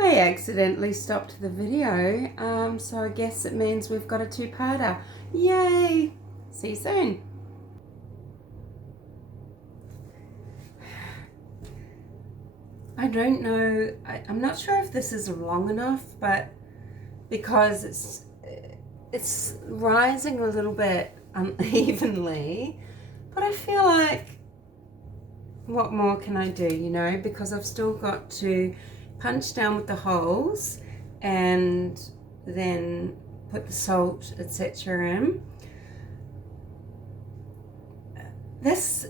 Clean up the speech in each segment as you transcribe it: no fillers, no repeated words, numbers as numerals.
I accidentally stopped the video, so I guess it means we've got a two-parter. Yay! See you soon. I don't know, I'm not sure if this is long enough, but because it's rising a little bit unevenly, but I feel like what more can I do, you know, because I've still got to punch down with the holes and then put the salt, etc. in. This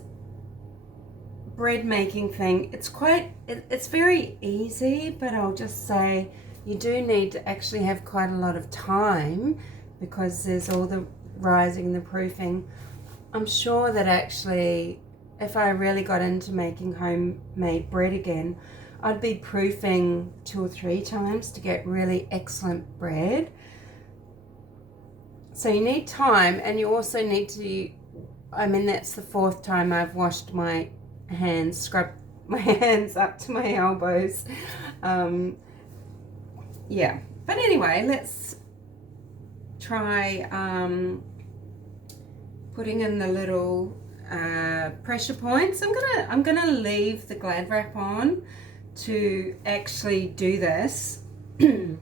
bread making thing, it's very easy, but I'll just say you do need to actually have quite a lot of time because there's all the rising, the proofing. I'm sure that actually if I really got into making homemade bread again, I'd be proofing 2 or 3 times to get really excellent bread. So you need time, and you also need to, I mean, that's the 4th time I've washed my hands, scrubbed my hands up to my elbows. Yeah, but anyway, let's try putting in the little pressure points. I'm gonna leave the Glad wrap on to actually do this. And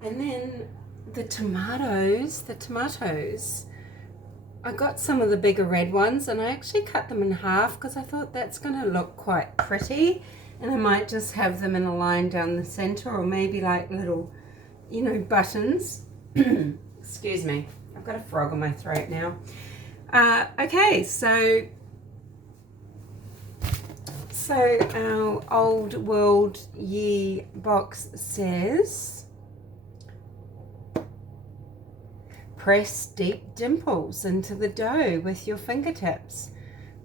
then the tomatoes, I got some of the bigger red ones and I actually cut them in half because I thought that's gonna look quite pretty, and I might just have them in a line down the center, or maybe like little, you know, buttons. Excuse me, I've got a frog in my throat now. Okay, so our old world ye box says, press deep dimples into the dough with your fingertips.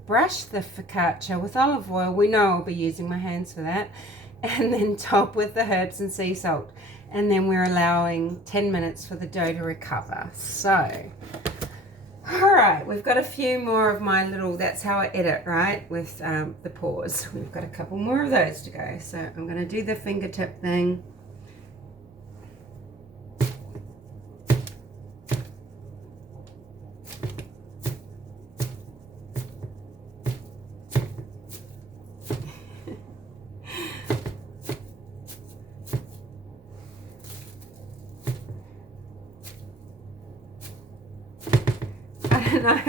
Brush the focaccia with olive oil. We know I'll be using my hands for that. And then top with the herbs and sea salt. And then we're allowing 10 minutes for the dough to recover. So, all right, we've got a few more of my little, that's how I edit, right, with the pause. We've got a couple more of those to go. So I'm going to do the fingertip thing. I don't know.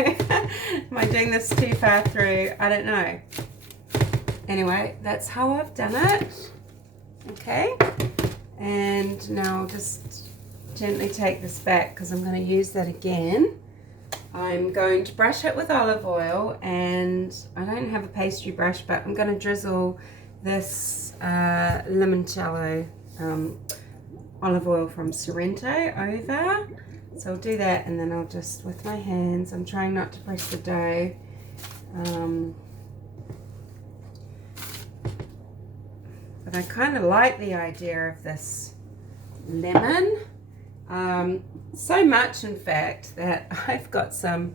Am I doing this too far through? I don't know. Anyway, that's how I've done it. Okay. And now I'll just gently take this back because I'm going to use that again. I'm going to brush it with olive oil, and I don't have a pastry brush, but I'm going to drizzle this limoncello olive oil from Sorrento over. So I'll do that, and then I'll just, with my hands, I'm trying not to press the dough. But I kind of like the idea of this lemon. So much, in fact, that I've got some,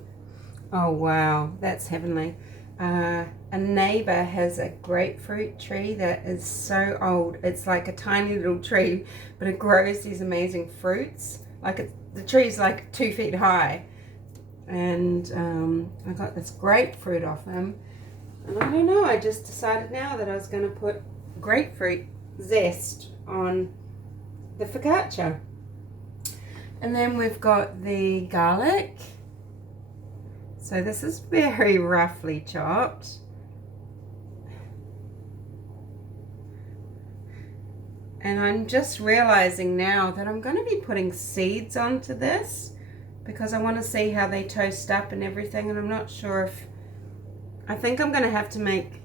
oh wow, that's heavenly. A neighbor has a grapefruit tree that is so old. It's like a tiny little tree, but it grows these amazing fruits. Like the tree's like 2 feet high, and I got this grapefruit off him, and I don't know, I just decided now that I was going to put grapefruit zest on the focaccia. And then we've got the garlic. So this is very roughly chopped. And I'm just realizing now that I'm going to be putting seeds onto this because I want to see how they toast up and everything. And I'm not sure if, I think I'm going to have to make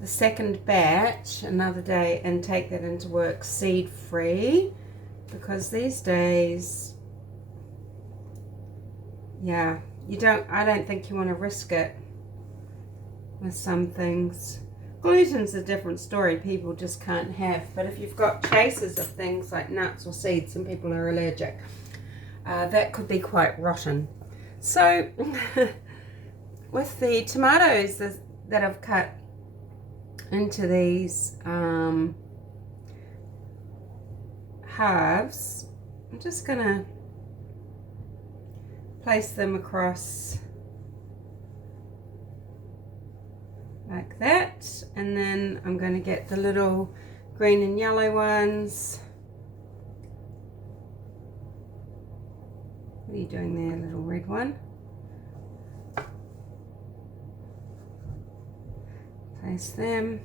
the second batch another day and take that into work seed free, because these days, yeah, I don't think you want to risk it with some things. Gluten's a different story, people just can't have. But if you've got traces of things like nuts or seeds and people are allergic, that could be quite rotten. So with the tomatoes that I've cut into these halves, I'm just going to place them across like that, and then I'm going to get the little green and yellow ones. What are you doing there, little red one? Place them.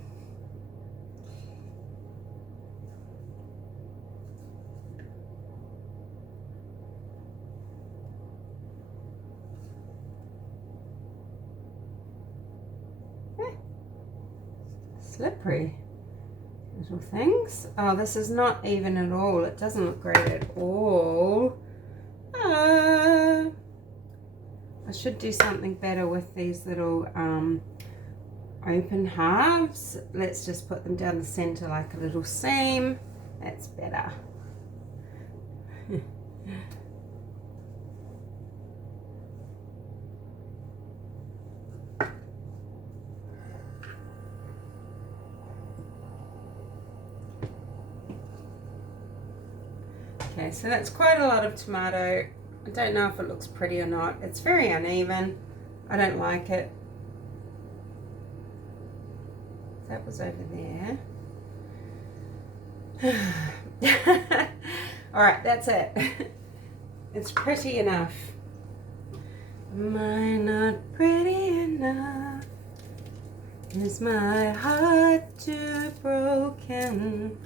Slippery little things. Oh, this is not even at all. It doesn't look great at all. I should do something better with these little open halves. Let's just put them down the center like a little seam. That's better. Okay, so that's quite a lot of tomato. I don't know if it looks pretty or not. It's very uneven. I don't like it. That was over there. All right, that's it. It's pretty enough. Am I not pretty enough? Is my heart too broken?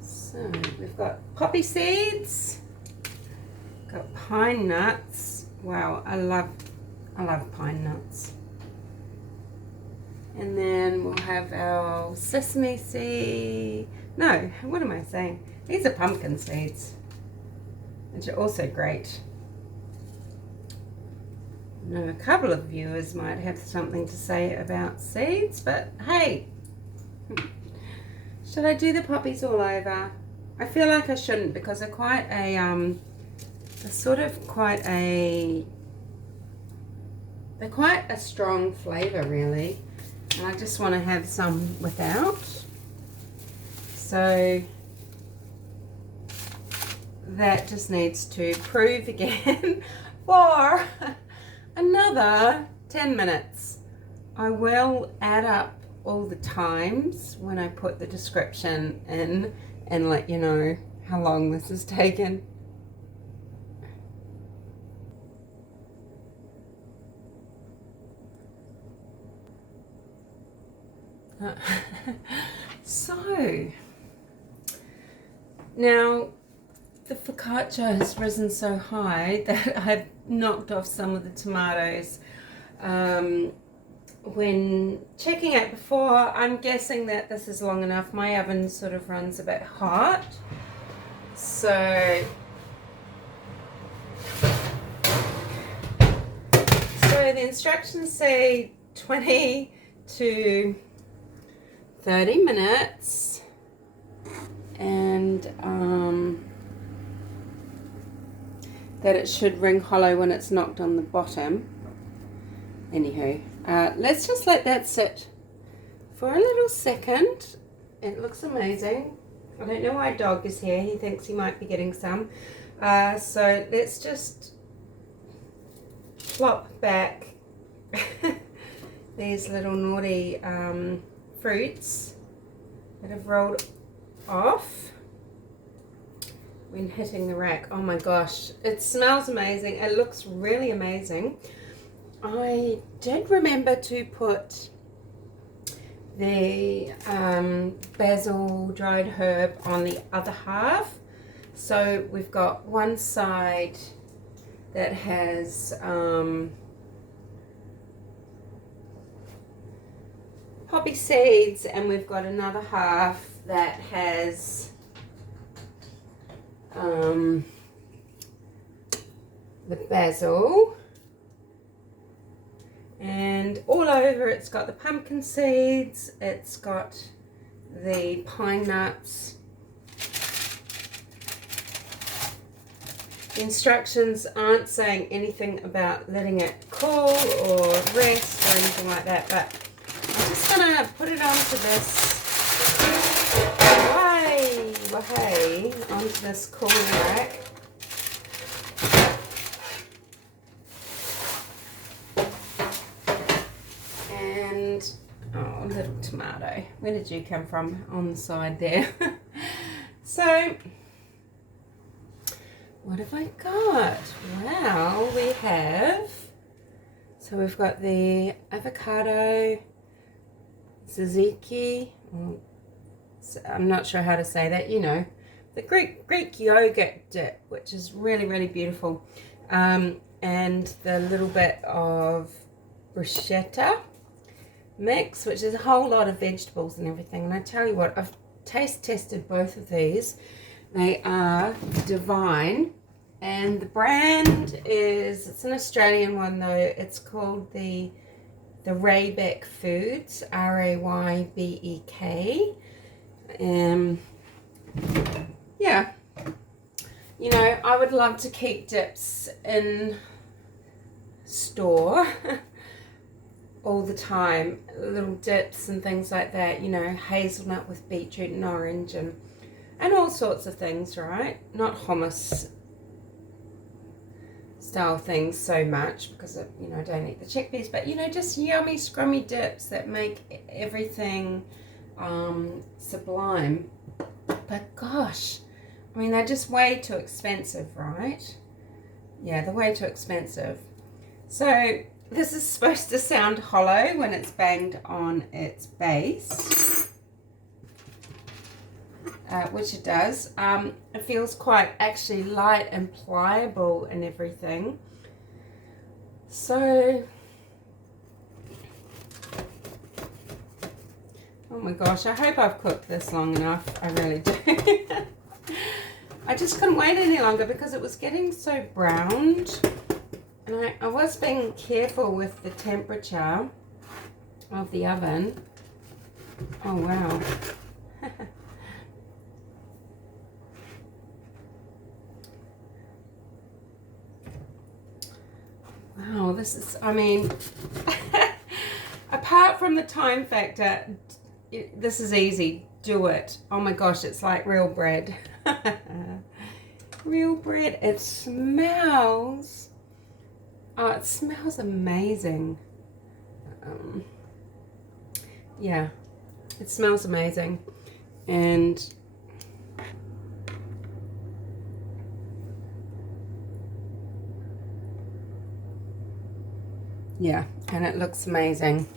So we've got poppy seeds, got pine nuts. Wow, I love pine nuts. And then we'll have our sesame seed. No, what am I saying? These are pumpkin seeds, which are also great. I know a couple of viewers might have something to say about seeds, but hey, should I do the poppies all over? I feel like I shouldn't, because they're quite a they're quite a strong flavor, really, and I just want to have some without. So that just needs to prove again for another 10 minutes. I will add up all the times when I put the description in and let you know how long this has taken. So now the focaccia has risen so high that I've knocked off some of the tomatoes. When checking it before, I'm guessing that this is long enough. My oven sort of runs a bit hot, so the instructions say 20 to 30 minutes, and that it should ring hollow when it's knocked on the bottom. Anywho, let's just let that sit for a little second. It looks amazing. I don't know why dog is here. He thinks he might be getting some. So let's just plop back these little naughty fruits that have rolled off when hitting the rack. Oh my gosh, it smells amazing. It looks really amazing. I did remember to put the basil dried herb on the other half. So we've got one side that has poppy seeds, and we've got another half that has the basil. And all over it's got the pumpkin seeds, it's got the pine nuts. The instructions aren't saying anything about letting it cool or rest or anything like that, but I'm just going to put it onto this. this cooling rack. And, oh, little tomato. Where did you come from? On the side there. So, what have I got? Wow, we have, so we've got the avocado, tzatziki, I'm not sure how to say that, you know, the Greek yogurt dip, which is really, really beautiful, and the little bit of bruschetta mix, which is a whole lot of vegetables and everything. And I tell you what, I've taste tested both of these. They are divine, and the brand is, it's an Australian one though, it's called the Raybeck Foods, R-A-Y-B-E-K. Yeah, you know, I would love to keep dips in store all the time, little dips and things like that, you know, hazelnut with beetroot and orange and all sorts of things, right? Not hummus style things so much because, you know, I don't eat the chickpeas, but, you know, just yummy, scrummy dips that make everything sublime. But gosh, I mean, they're just way too expensive, right? Yeah, they're way too expensive. So this is supposed to sound hollow when it's banged on its base, which it does. It feels quite actually light and pliable and everything. So, oh my gosh, I hope I've cooked this long enough. I really do. I just couldn't wait any longer because it was getting so browned. And I was being careful with the temperature of the oven. Oh, wow. Wow, this is, I mean, apart from the time factor, this is easy. Do it. Oh my gosh, it's like real bread. Real bread. It smells... Oh, it smells amazing. Yeah, it smells amazing. And yeah, and it looks amazing.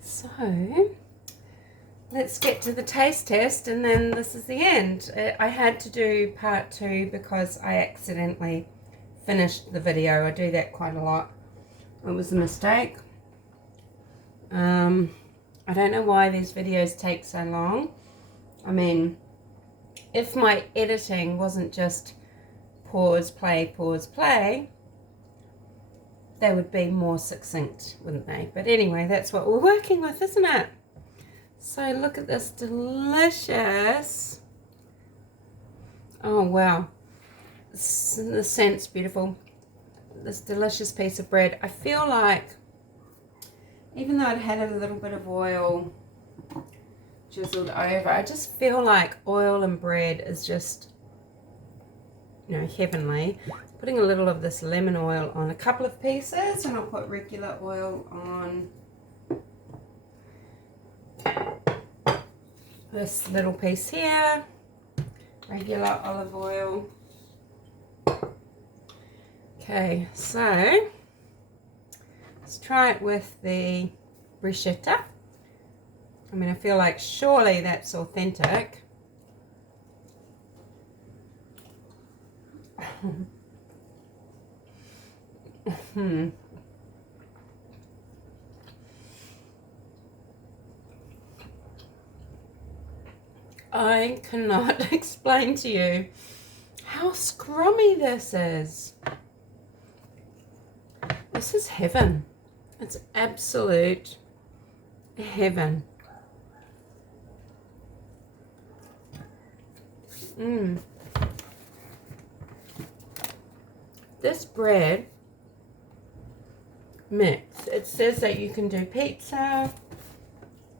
So let's get to the taste test, and then this is the end. I had to do part 2 because I accidentally finished the video. I do that quite a lot. It was a mistake. I don't know why these videos take so long. I mean, if my editing wasn't just pause, play, they would be more succinct, wouldn't they? But anyway, that's what we're working with, isn't it? So look at this delicious, oh wow, the scent's beautiful. This delicious piece of bread. I feel like, even though it had a little bit of oil drizzled over, I just feel like oil and bread is just, you know, heavenly. Putting a little of this lemon oil on a couple of pieces, and I'll put regular oil on this little piece here, regular olive oil. Okay, so let's try it with the bruschetta. I mean, I feel like surely that's authentic. I cannot explain to you how scrummy this is. This is heaven. It's absolute heaven. This bread mix, it says that you can do pizza,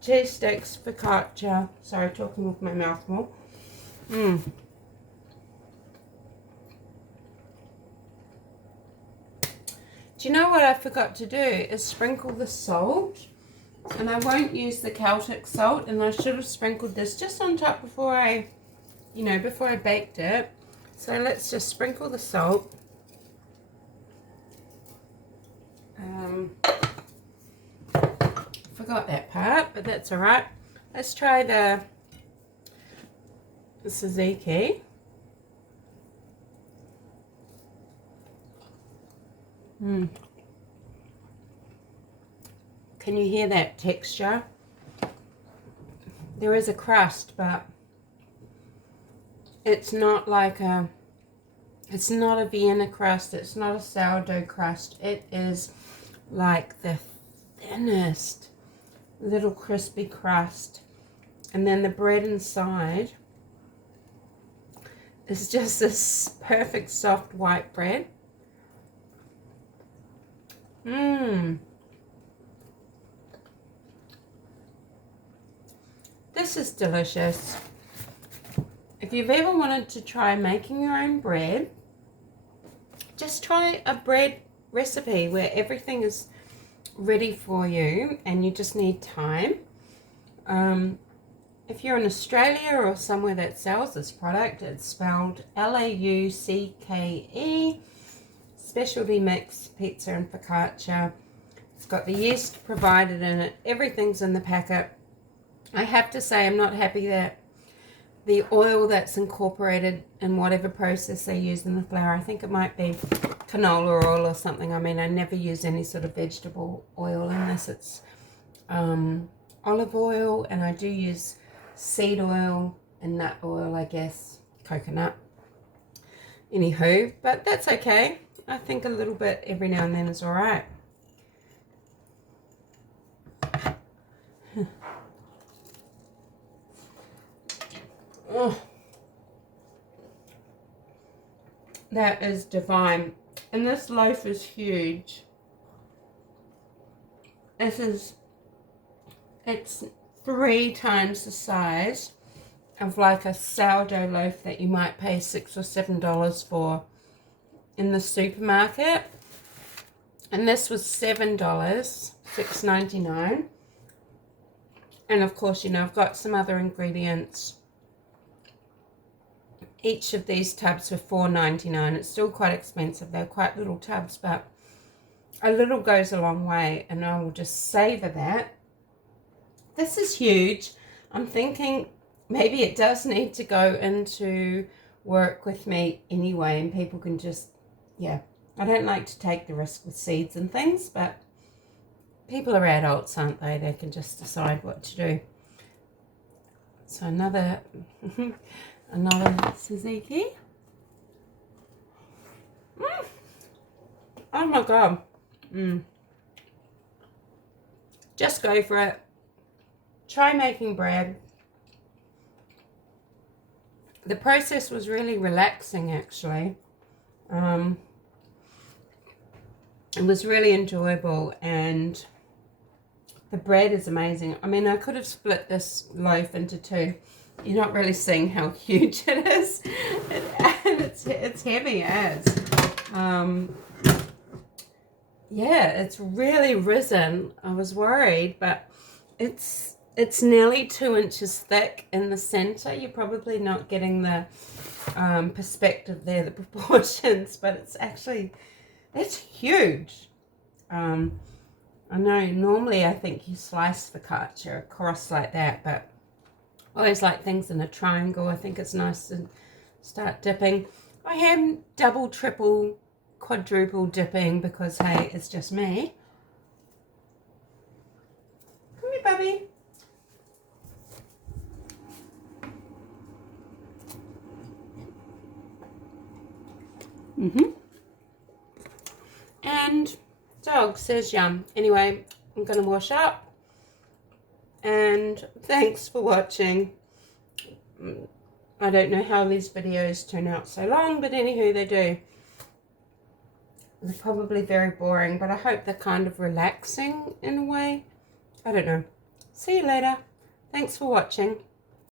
cheese sticks, focaccia, sorry, talking with my mouth full, Mm. Do you know what I forgot to do is sprinkle the salt, and I won't use the Celtic salt, and I should have sprinkled this just on top before I, before I baked it. So let's just sprinkle the salt. Forgot that part, but that's all right. Let's try the tzatziki. Can you hear that texture? There is a crust, but it's not like it's not a Vienna crust, it's not a sourdough crust. It is like the thinnest little crispy crust. And then the bread inside is just this perfect soft white bread. This is delicious. If you've ever wanted to try making your own bread, just try a bread recipe where everything is ready for you and you just need time. If you're in Australia or somewhere that sells this product, it's spelled Laucke, specialty mix, pizza and focaccia. It's got the yeast provided in it. Everything's in the packet. I have to say I'm not happy that the oil that's incorporated in whatever process they use in the flour, I think it might be canola oil or something. I mean, I never use any sort of vegetable oil unless it's olive oil, and I do use seed oil and nut oil, I guess, coconut. Anywho, but that's okay. I think a little bit every now and then is all right. Oh, that is divine. And this loaf is huge. It's 3 times the size of like a sourdough loaf that you might pay $6 or $7 for in the supermarket. And this was $7, $6.99. And of course, I've got some other ingredients. Each of these tubs were $4.99. It's still quite expensive. They're quite little tubs, but a little goes a long way, and I will just savor that. This is huge. I'm thinking maybe it does need to go into work with me anyway, and people can just, I don't like to take the risk with seeds and things, but people are adults, aren't they? They can just decide what to do. So another tzatziki. Oh my God. Just go for it. Try making bread. The process was really relaxing, actually. It was really enjoyable, and the bread is amazing. I mean, I could have split this loaf into 2. You're not really seeing how huge it is, and it's heavy as. Yeah, it's really risen. I was worried, but it's nearly 2 inches thick in the center. You're probably not getting the perspective there, the proportions, but it's huge. I know normally I think you slice focaccia across like that, but I always like things in a triangle. I think it's nice to start dipping. I am double, triple, quadruple dipping because, hey, it's just me. Come here, Bubby. And dog says yum. Anyway, I'm going to wash up. And thanks for watching. I don't know how these videos turn out so long, but anywho, they do. They're probably very boring, but I hope they're kind of relaxing in a way. I don't know. See you later. Thanks for watching.